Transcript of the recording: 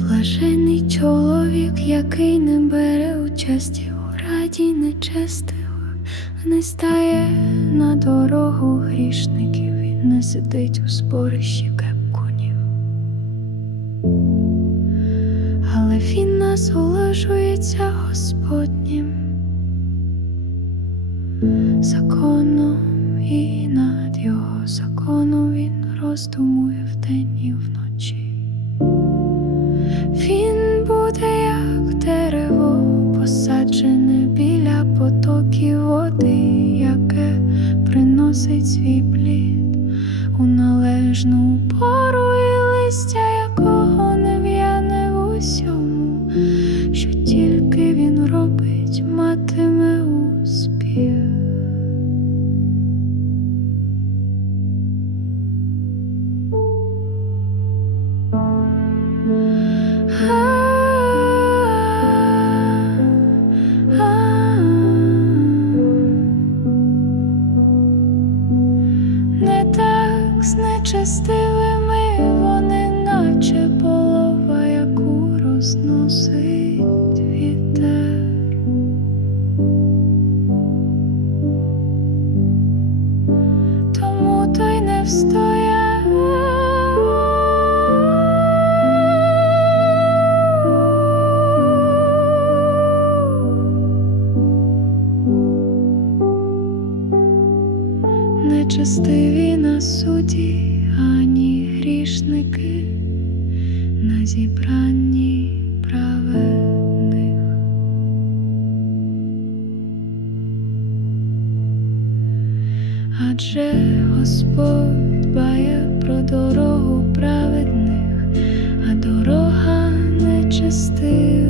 Блажений чоловік, який не бере участі у раді нечестивих, не стає на дорогу грішників і не сидить у спорищі кепкунів. Але він насолоджується Господнім законом і над його законом він роздумує вдень і вночі. Так з нечестивими вони, наче полова, яку розносить нечестиві на суді, ані грішники на зібранні праведних. Адже Господь дбає про дорогу праведних, а дорога нечестива.